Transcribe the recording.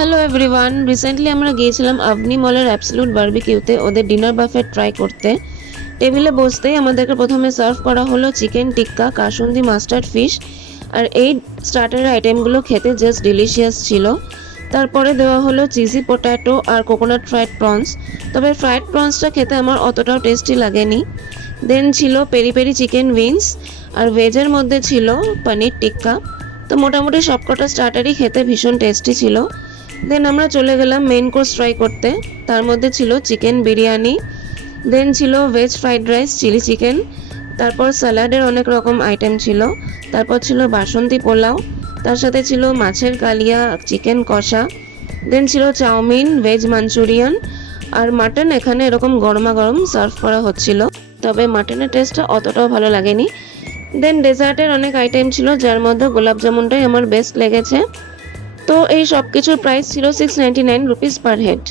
Hello everyone, recently আমরা গিয়েছিলাম আভনি মলের অ্যাবসলিউট বারবিকিউতে ওদের ডিনার বাফেট ট্রাই করতে। টেবিলে বসতেই আমাদেরকে প্রথমে সার্ভ করা হলো চিকেন টিক্কা, কাসুন্দি মাস্টার্ড ফিশ, আর এই স্টার্টারের আইটেমগুলো খেতে জাস্ট ডিলিশিয়াস ছিল। তারপরে দেওয়া হলো চিজি পটাটো আর কোকোনাট ফ্রাইড প্রনস। তবে ফ্রাইড প্রনসটা খেতে আমার অতটাও টেস্টি লাগেনি। দেন ছিল পেরি পেরি চিকেন উইংস, আর ভেজের মধ্যে ছিল পনির টিক্কা। তো মোটামুটি সবকটা স্টার্টারই খেতে ভীষণ টেস্টি ছিল। দেন আমরা চলে গেলাম মেইন কোর্স ট্রাই করতে। তার মধ্যে ছিল চিকেন বিরিয়ানি, দেন ছিল veg fried rice, chilli chicken, তারপর স্যালাডের অনেক রকম আইটেম ছিল, তারপর ছিল বাসন্তী পোলাও, তার সাথে ছিল মাছের কালিয়া, চিকেন কষা, দেন ছিল চাউমিন, ভেজ মাঞ্চুরিয়ান, আর মাটন এখানে এরকম গরমা গরম সার্ভ করা হচ্ছিল। তবে মাটনের টেস্টটা অতটাও ভালো লাগেনি। দেন ডেজার্টের অনেক আইটেম ছিল, যার মধ্যে গোলাপ জামুনটাই আমার বেস্ট লেগেছে। তো এই সব কিছুর প্রাইস ছিল 699 রুপিস পার হেড।